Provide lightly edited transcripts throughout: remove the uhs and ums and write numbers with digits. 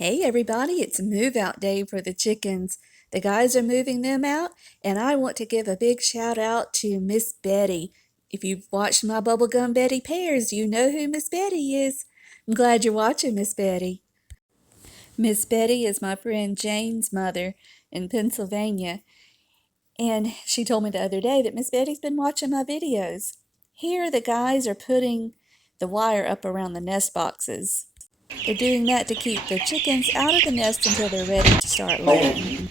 Hey everybody, it's move out day for the chickens. The guys are moving them out, and I want to give a big shout out to Miss Betty. If you've watched my Bubblegum Betty pairs, you know who Miss Betty is. I'm glad you're watching, Miss Betty. Miss Betty is my friend Jane's mother in Pennsylvania, and she told me the other day that Miss Betty's been watching my videos. Here, the guys are putting the wire up around the nest boxes. They're doing that to keep the chickens out of the nest until they're ready to start laying.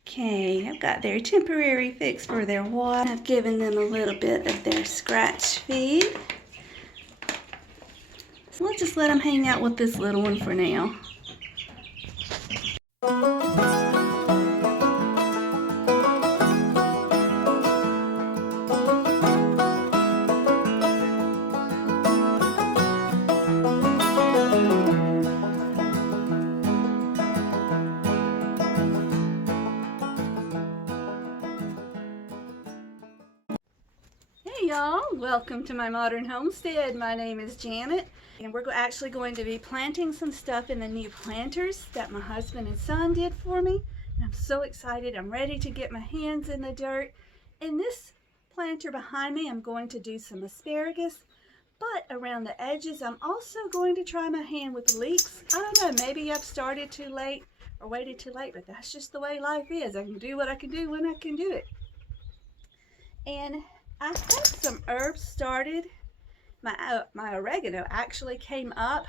Okay, I've got their temporary fix for their water. I've given them a little bit of their scratch feed. So we'll just let them hang out with this little one for now. Hey y'all, welcome to my modern homestead. My name is Janet, and we're actually going to be planting some stuff in the new planters that my husband and son did for me. And I'm so excited. I'm ready to get my hands in the dirt. In this planter behind me, I'm going to do some asparagus, but around the edges, I'm also going to try my hand with leeks. I don't know, maybe I've started too late or waited too late, but that's just the way life is. I can do what I can do when I can do it. And I had some herbs started. My oregano actually came up,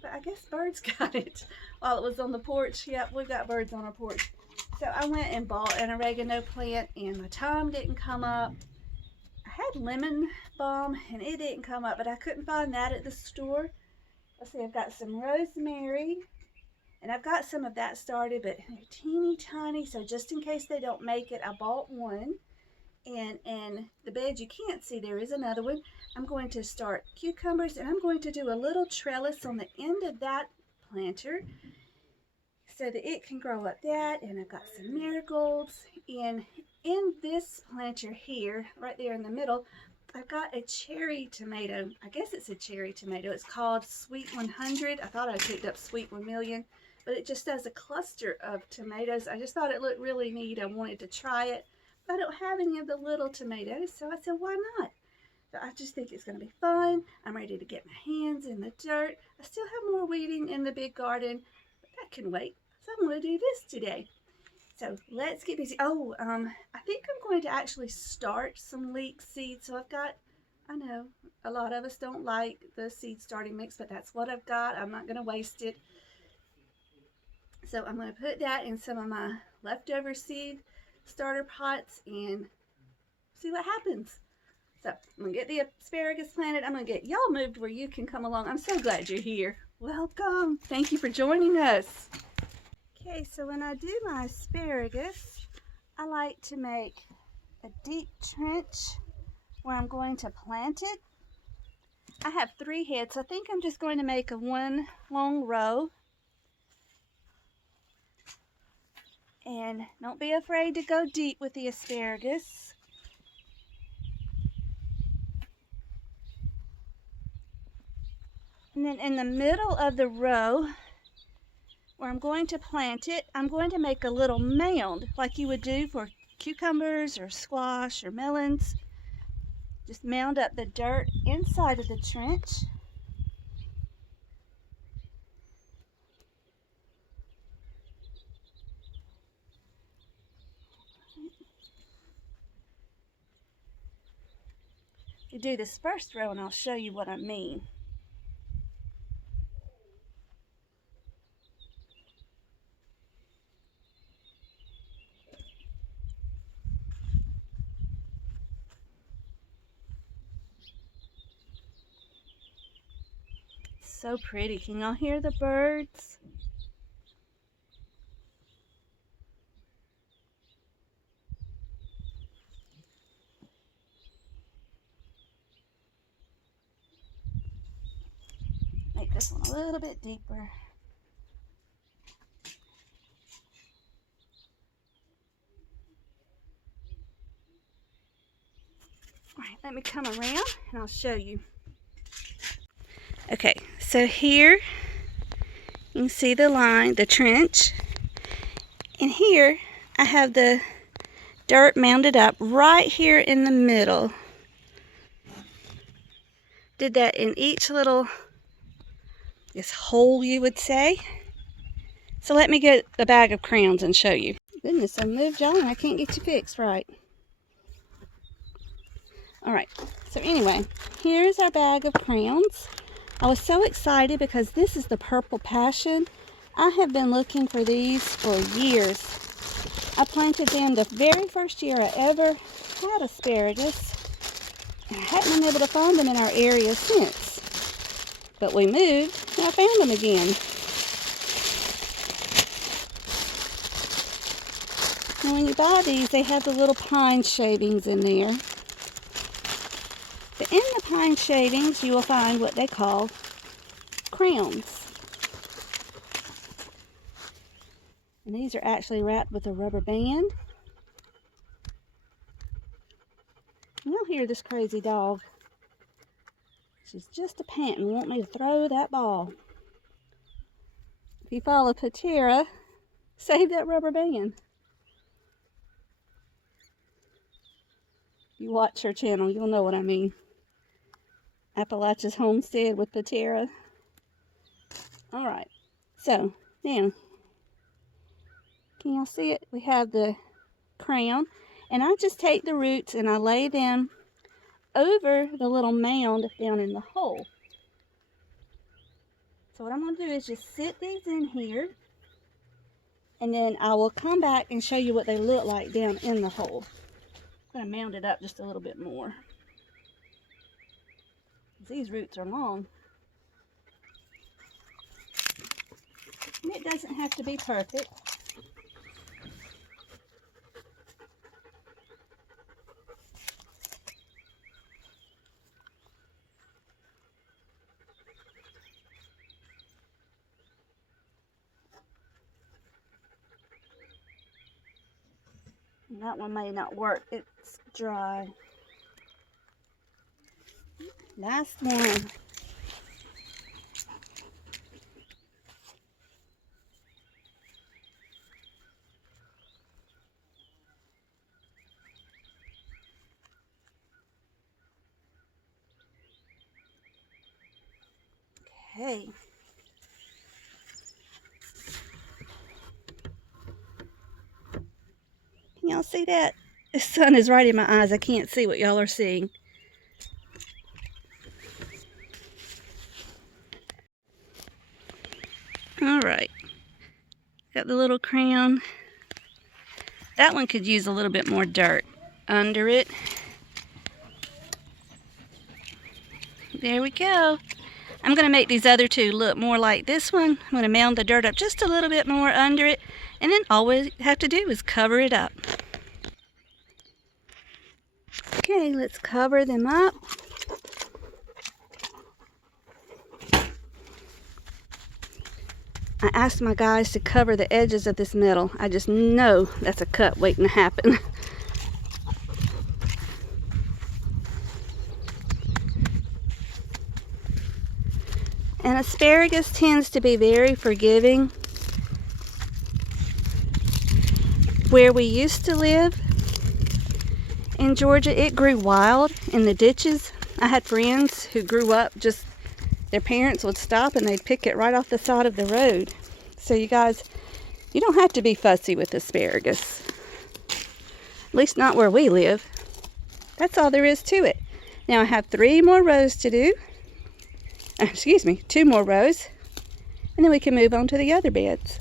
but I guess birds got it while it was on the porch. Yep, we've got birds on our porch. So I went and bought an oregano plant, and my thyme didn't come up. I had lemon balm, and it didn't come up, but I couldn't find that at the store. Let's see, I've got some rosemary, and I've got some of that started, but they're teeny tiny, so just in case they don't make it, I bought one. And in the bed you can't see, there is another one. I'm going to start cucumbers, and I'm going to do a little trellis on the end of that planter so that it can grow up that. And I've got some marigolds, and in this planter here, right there in the middle, I've got a cherry tomato. I guess it's a cherry tomato. It's called Sweet 100. I thought I picked up Sweet 1,000,000, but it just does a cluster of tomatoes. I just thought it looked really neat. I wanted to try it. I don't have any of the little tomatoes, so I said, why not? So I just think it's going to be fun. I'm ready to get my hands in the dirt. I still have more weeding in the big garden, but that can wait. So I'm going to do this today. So let's get busy. Oh, I think I'm going to actually start some leek seeds. So I've got, I know a lot of us don't like the seed starting mix, but that's what I've got. I'm not going to waste it. So I'm going to put that in some of my leftover seed starter pots and see what happens. So I'm going to get the asparagus planted. I'm going to get y'all moved where you can come along. I'm so glad you're here. Welcome. Thank you for joining us. Okay, so when I do my asparagus, I like to make a deep trench where I'm going to plant it. I have 3 heads, so I think I'm just going to make a one long row. And don't be afraid to go deep with the asparagus. And then in the middle of the row, where I'm going to plant it, I'm going to make a little mound like you would do for cucumbers or squash or melons. Just mound up the dirt inside of the trench. You do this first row and I'll show you what I mean. So pretty. Can y'all hear the birds? Make this one a little bit deeper. All right, let me come around and I'll show you. Okay, so here you can see the line, the trench. And here I have the dirt mounded up right here in the middle. Did that in each little, this hole you would say. So let me get a bag of crayons and show you. Goodness, I moved y'all and I can't get you fixed right. Alright, so anyway, here's our bag of crayons. I was so excited because this is the Purple Passion. I have been looking for these for years. I planted them the very first year I ever had asparagus. And I haven't been able to find them in our area since. But we moved and I found them again. And when you buy these, they have the little pine shavings in there. But in the pine shavings, you will find what they call crayons. And these are actually wrapped with a rubber band. And you'll hear this crazy dog. She's just a panting, want me to throw that ball. If you follow Patera, save that rubber band. If you watch her channel, you'll know what I mean. Appalachia's Homestead with Patera. Alright, so now, can y'all see it? We have the crayon, and I just take the roots and I lay them over the little mound down in the hole. So what I'm going to do is just sit these in here, and then I will come back and show you what they look like down in the hole. I'm going to mound it up just a little bit more. These roots are long. And it doesn't have to be perfect. And that one may not work. It's dry. Last one. Okay. Can y'all see that? The sun is right in my eyes. I can't see what y'all are seeing. Alright. Got the little crayon. That one could use a little bit more dirt under it. There we go. I'm going to make these other two look more like this one. I'm going to mound the dirt up just a little bit more under it. And then all we have to do is cover it up. Okay, let's cover them up. I asked my guys to cover the edges of this metal. I just know that's a cut waiting to happen. And asparagus tends to be very forgiving. Where we used to live in Georgia, it grew wild in the ditches. I had friends who grew up just, their parents would stop and they'd pick it right off the side of the road. So you guys, you don't have to be fussy with asparagus. At least not where we live. That's all there is to it. Now I have 3 more rows to do. Excuse me, 2 more rows. And then we can move on to the other beds.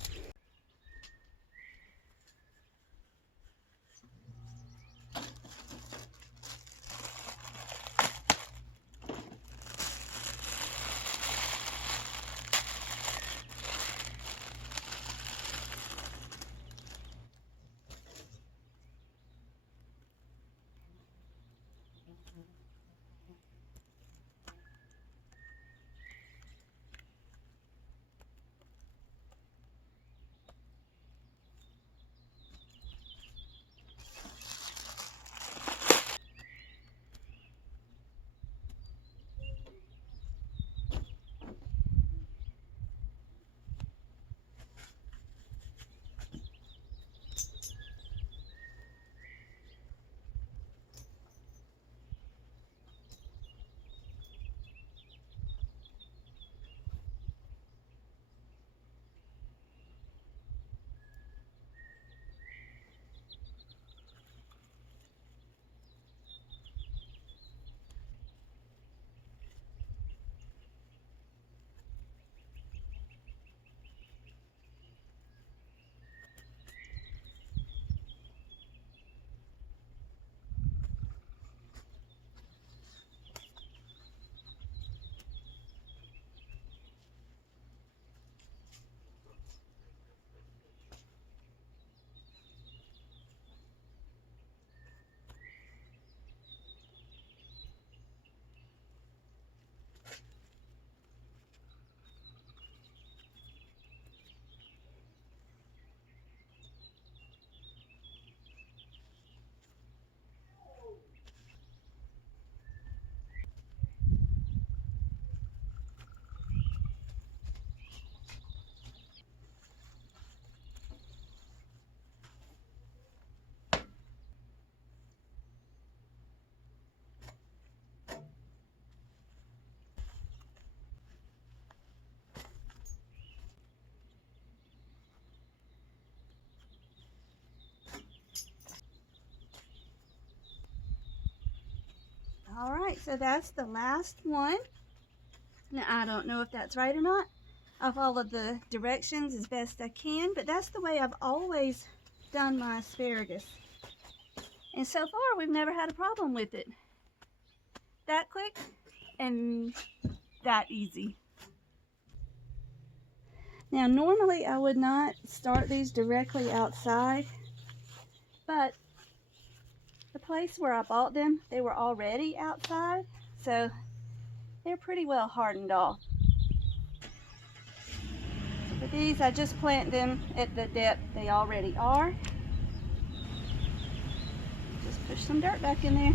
All right, so that's the last one. Now, I don't know if that's right or not. I'll follow the directions as best I can, but that's the way I've always done my asparagus. And so far, we've never had a problem with it. That quick and that easy. Now, normally I would not start these directly outside, but the place where I bought them, they were already outside, so they're pretty well hardened off. So for these, I just plant them at the depth they already are. Just push some dirt back in there.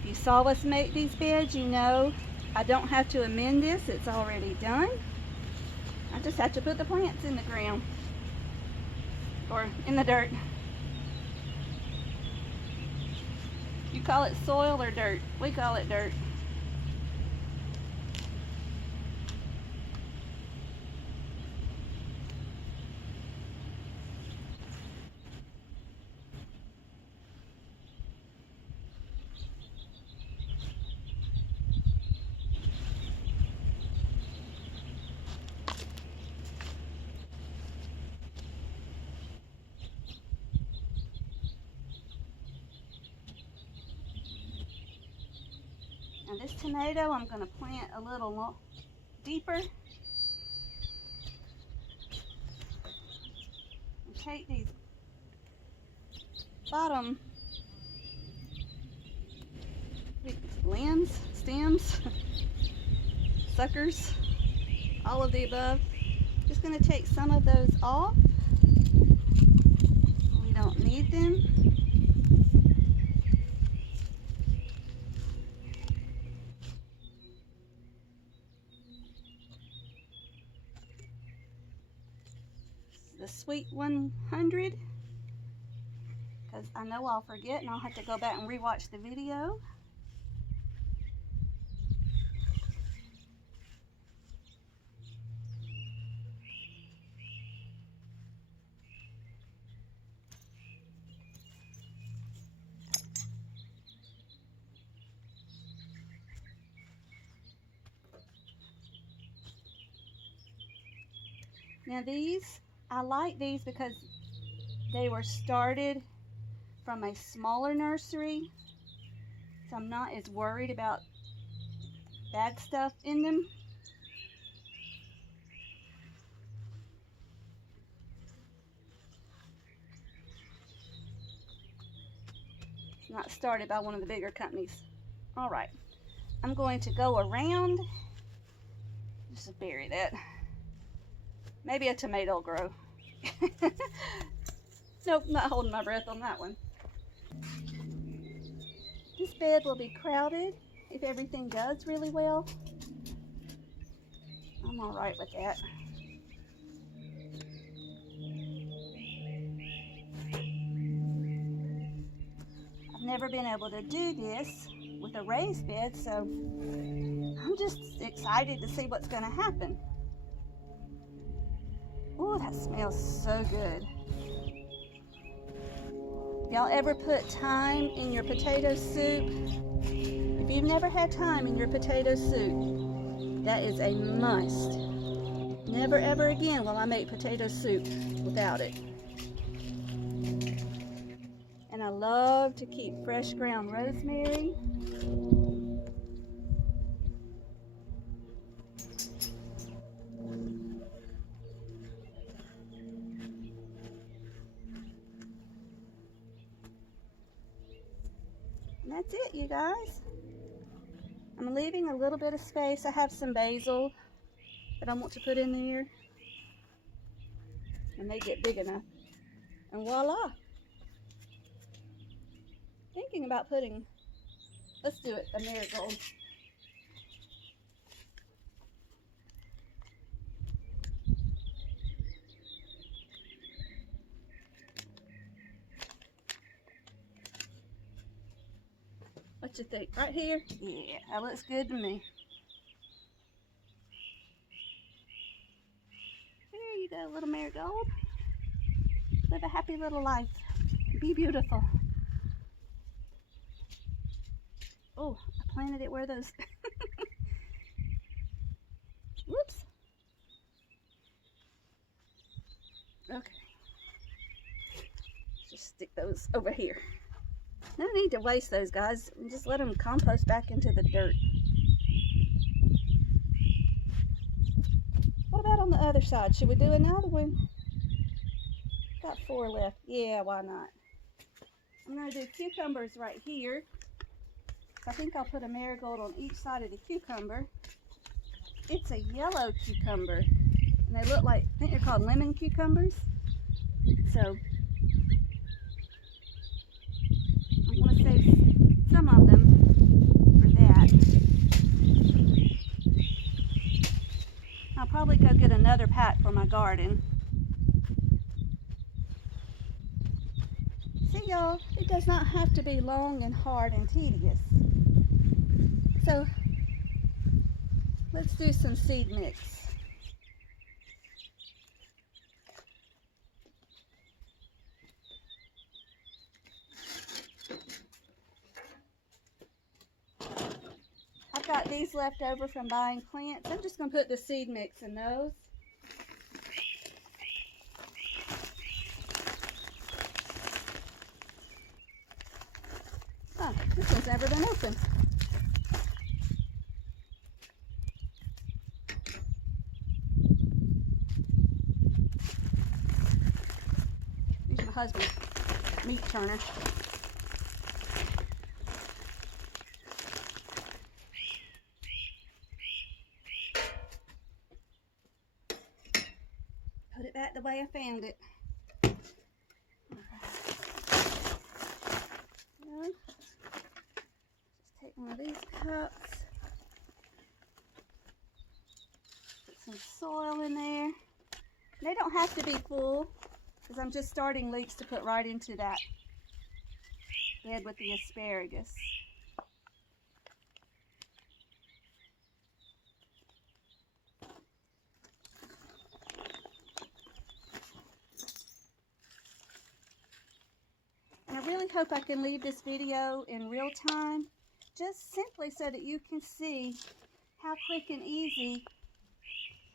If you saw us make these beds, you know I don't have to amend this, it's already done. I just have to put the plants in the ground or in the dirt. You call it soil or dirt? We call it dirt. Now this tomato I'm going to plant a little deeper. And take these bottom limbs, stems, suckers, all of the above. Just going to take some of those off. We don't need them. The Sweet 100, because I know I'll forget and I'll have to go back and rewatch the video. Now these, I like these because they were started from a smaller nursery, so I'm not as worried about bad stuff in them. It's not started by one of the bigger companies. All right, I'm going to go around, just bury that. Maybe a tomato will grow. Nope, not holding my breath on that one. This bed will be crowded if everything does really well. I'm all right with that. I've never been able to do this with a raised bed, so I'm just excited to see what's going to happen. Ooh, that smells so good. Y'all ever put thyme in your potato soup? If you've never had thyme in your potato soup, that is a must. Never ever again will I make potato soup without it. And I love to keep fresh ground rosemary. And that's it, you guys. I'm leaving a little bit of space. I have some basil that I want to put in there when they get big enough. And voila. Thinking about putting, let's do it, a marigold. What you think? Right here? Yeah, that looks good to me. There you go, little marigold. Live a happy little life. Be beautiful. Oh, I planted it where those... Whoops. Okay. Just stick those over here. No need to waste those, guys. Just let them compost back into the dirt. What about on the other side? Should we do another one? Got 4 left. Yeah, why not? I'm going to do cucumbers right here. I think I'll put a marigold on each side of the cucumber. It's a yellow cucumber. And they look like, I think they're called lemon cucumbers. So, I want to save some of them for that. I'll probably go get another pack for my garden. See y'all, it does not have to be long and hard and tedious. So, let's do some seed mix. I've got these left over from buying plants. I'm just going to put the seed mix in those. Oh, this one's never been opened. Here's my husband's meat turner. Put it back the way I found it. Just take one of these cups. Put some soil in there. They don't have to be full because I'm just starting leeks to put right into that bed with the asparagus. I really hope I can leave this video in real time, just simply so that you can see how quick and easy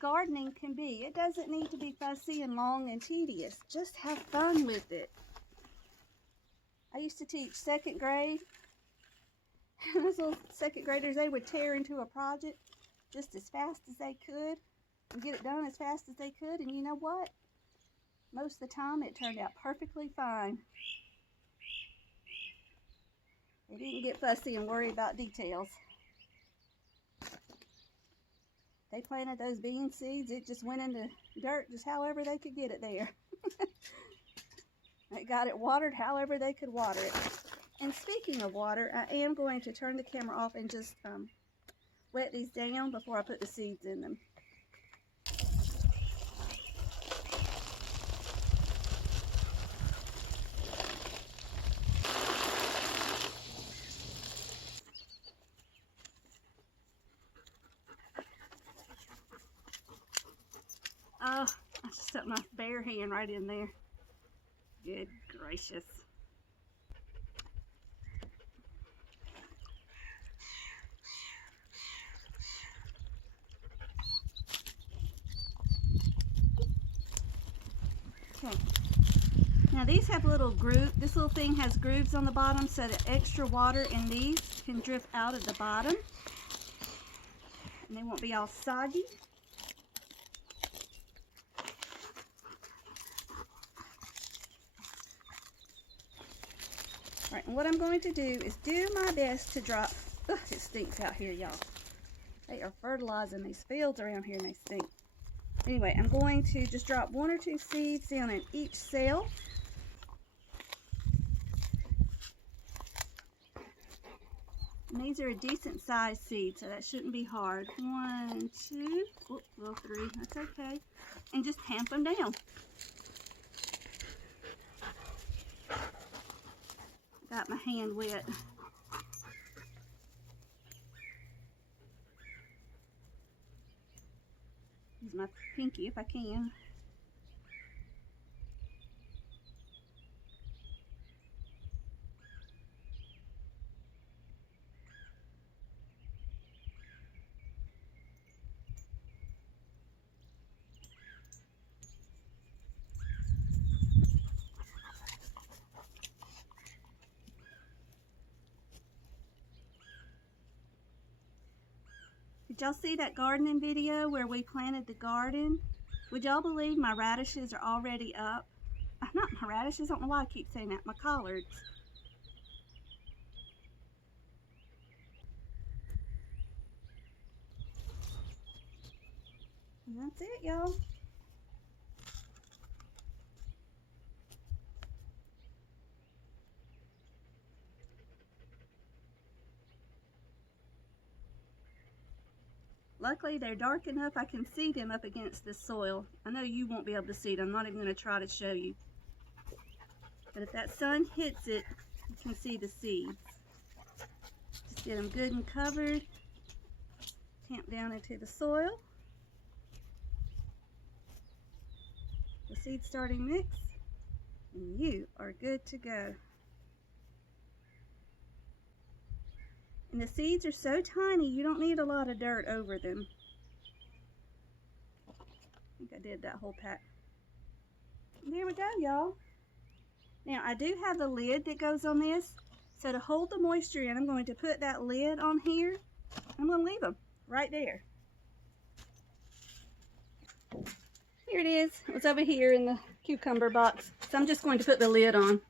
gardening can be. It doesn't need to be fussy and long and tedious. Just have fun with it. I used to teach 2nd grade. Those little 2nd graders, they would tear into a project just as fast as they could and get it done as fast as they could. And you know what? Most of the time it turned out perfectly fine. They didn't get fussy and worry about details. They planted those bean seeds. It just went into dirt just however they could get it there. They got it watered however they could water it. And speaking of water, I am going to turn the camera off and just wet these down before I put the seeds in them. Oh, I just stuck my bare hand right in there. Good gracious. Okay. Now these have little grooves. This little thing has grooves on the bottom so that extra water in these can drip out of the bottom. And they won't be all soggy. Alright, and what I'm going to do is do my best to drop, ugh, it stinks out here, y'all. They are fertilizing these fields around here and they stink. Anyway, I'm going to just drop 1 or 2 seeds down in each cell. And these are a decent sized seed, so that shouldn't be hard. 1, 2, oh, well, 3, that's okay. And just tamp them down. Got my hand wet. Use my pinky if I can. Did y'all see that gardening video where we planted the garden? Would y'all believe my radishes are already up? Not my radishes, I don't know why I keep saying that, my collards. And that's it, y'all. Luckily, they're dark enough I can see them up against the soil. I know you won't be able to see them. I'm not even going to try to show you. But if that sun hits it, you can see the seeds. Just get them good and covered. Tamp down into the soil. The seed starting mix. And you are good to go. And the seeds are so tiny, you don't need a lot of dirt over them. I think I did that whole pack. There we go, y'all. Now, I do have the lid that goes on this. So to hold the moisture in, I'm going to put that lid on here. I'm going to leave them right there. Here it is. It was over here in the cucumber box. So I'm just going to put the lid on.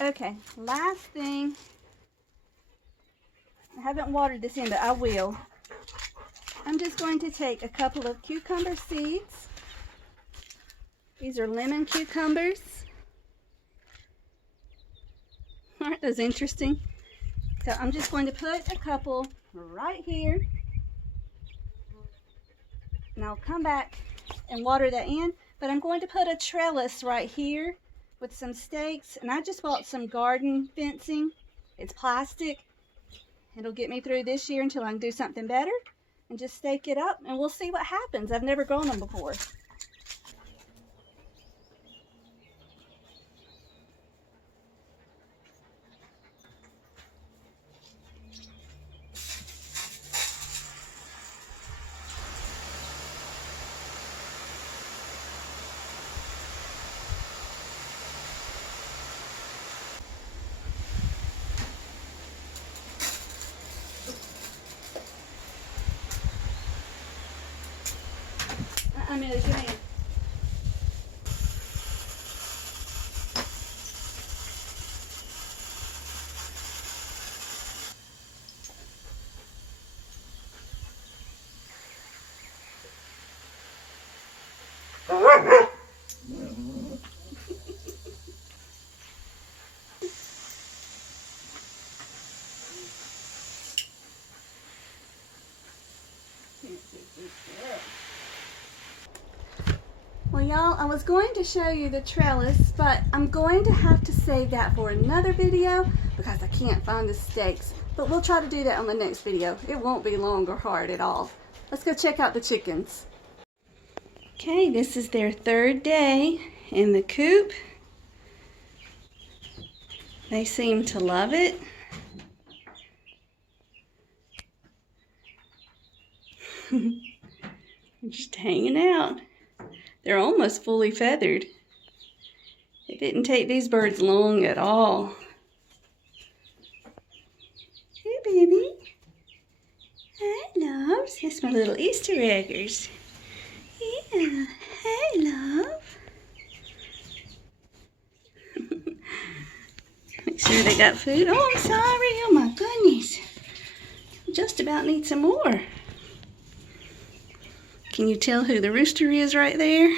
Okay, last thing. I haven't watered this in, but I will. I'm just going to take a couple of cucumber seeds. These are lemon cucumbers. Aren't those interesting? So I'm just going to put a couple right here. And I'll come back and water that in. But I'm going to put a trellis right here with some stakes. And I just bought some garden fencing. It's plastic. It'll get me through this year until I can do something better. And just stake it up and we'll see what happens. I've never grown them before. Amelia, come here. Well, y'all, I was going to show you the trellis, but I'm going to have to save that for another video because I can't find the stakes. But we'll try to do that on the next video. It won't be long or hard at all. Let's go check out the chickens. Okay, this is their third day in the coop. They seem to love it. Just hanging out. They're almost fully feathered. It didn't take these birds long at all. Hey, baby. Hi, loves. That's my little Easter eggers. Yeah. Hey, love. Make sure they got food. Oh, I'm sorry. Oh, my goodness. I just about need some more. Can you tell who the rooster is right there?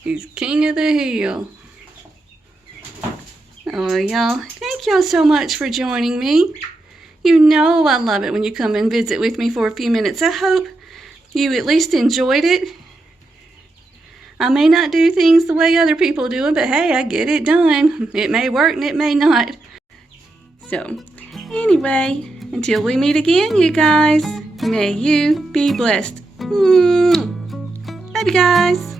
He's king of the hill. Oh, y'all, thank y'all so much for joining me. You know I love it when you come and visit with me for a few minutes. I hope you at least enjoyed it. I may not do things the way other people do it, but hey, I get it done. It may work and it may not. So, anyway, until we meet again, you guys, may you be blessed. Love you guys.